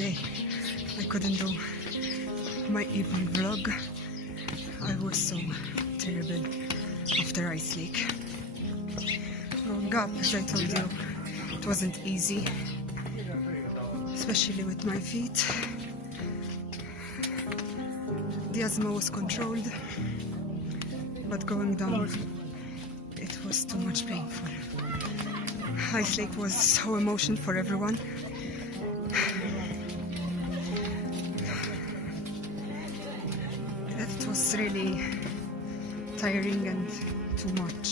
day I couldn't do my evening vlog. I was so terrible after Ice Lake. Growing up, as I told you, it wasn't easy, especially with my feet. The asthma was controlled, but going down, it was too much painful. Ice Lake was so emotional for everyone. It was really tiring and too much.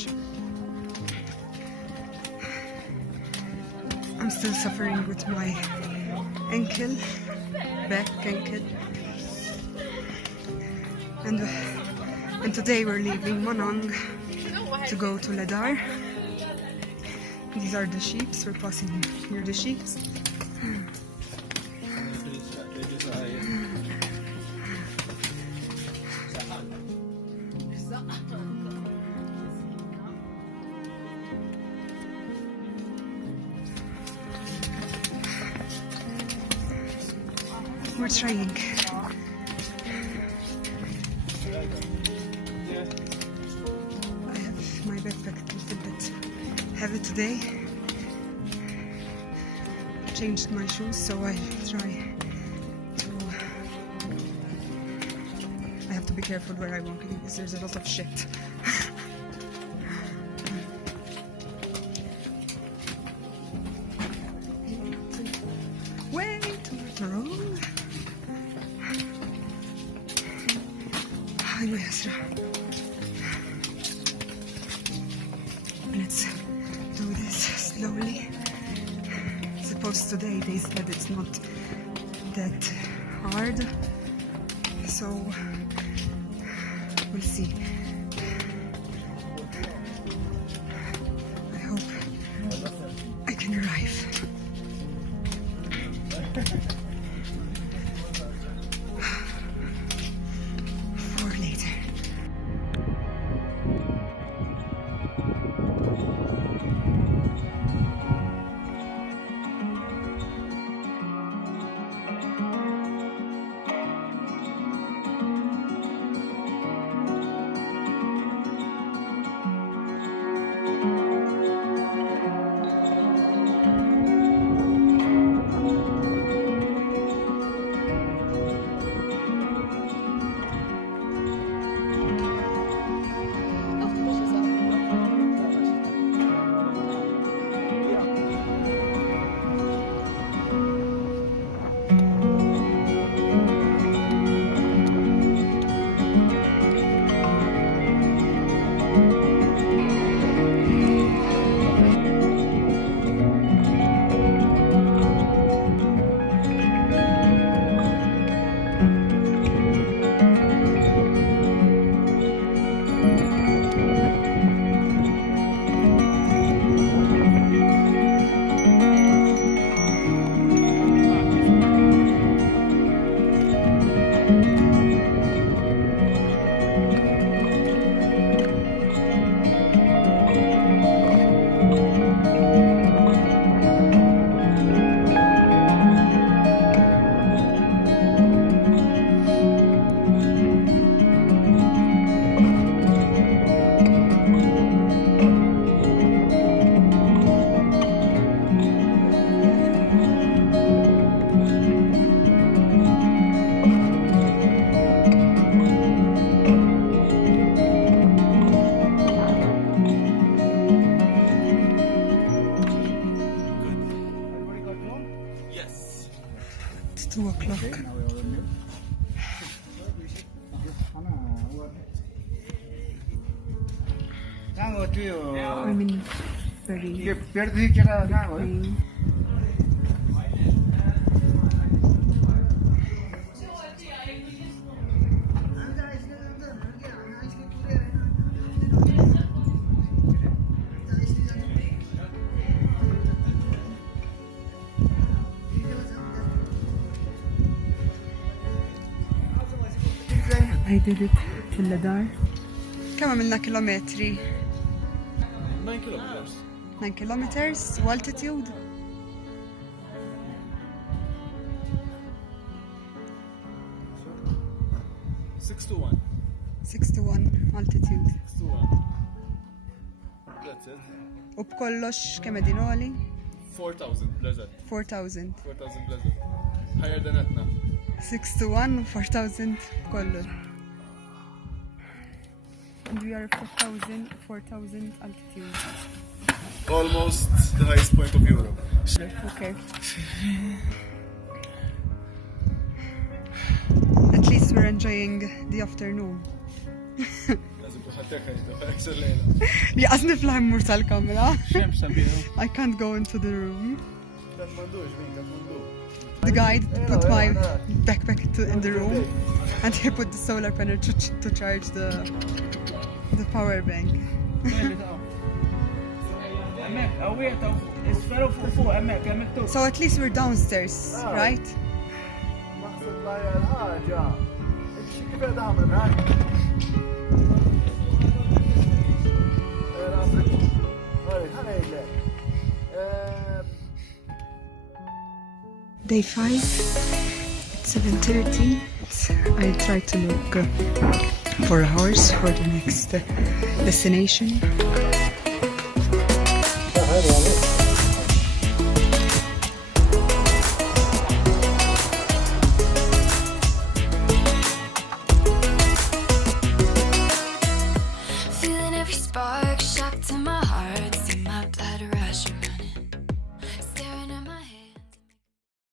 I'm still suffering with my ankle, back ankle. And today we're leaving Manang to go to Ladar. These are the sheep. We're passing near the sheep. We're trying. I have my backpack a little bit heavy today. Changed my shoes, so I try to. I have to be careful where I walk because there's a lot of shit. Wait, wrong. Hi, my Asra. Let's do this slowly. Suppose today they said it's not that hard, so we'll see. I hope I can arrive. For later. It's 2 o'clock. I'm in very rain. I did it till Ladar. كم عملنا كيلومتري؟ 9 kilometers. 9 kilometers. Altitude. 6 to 1. 6 to 1 altitude. 6 to 1. That's it. U b'kollox kemm qegħdin għoli? 4,000 blizzard. 4,000. 4,000 blizzard. Higher than Etna. 6 to 1, 4,000 b'kollox. And we are 4,000 altitude. Almost the highest point of Europe. Okay. At least we're enjoying the afternoon. لازم تحطيك هيدا اكثر ليلة. Jaqas niflaħ immur tal-kamra. شمس sabiħu. I can't go into the room. Katmandu, ġmin, Katmandu. The guide put my backpack in the room and he put the solar panel to charge the power bank. So at least we're downstairs, right? Day 5, it's 7:30. I try to look for a horse for the next destination. Feeling every spark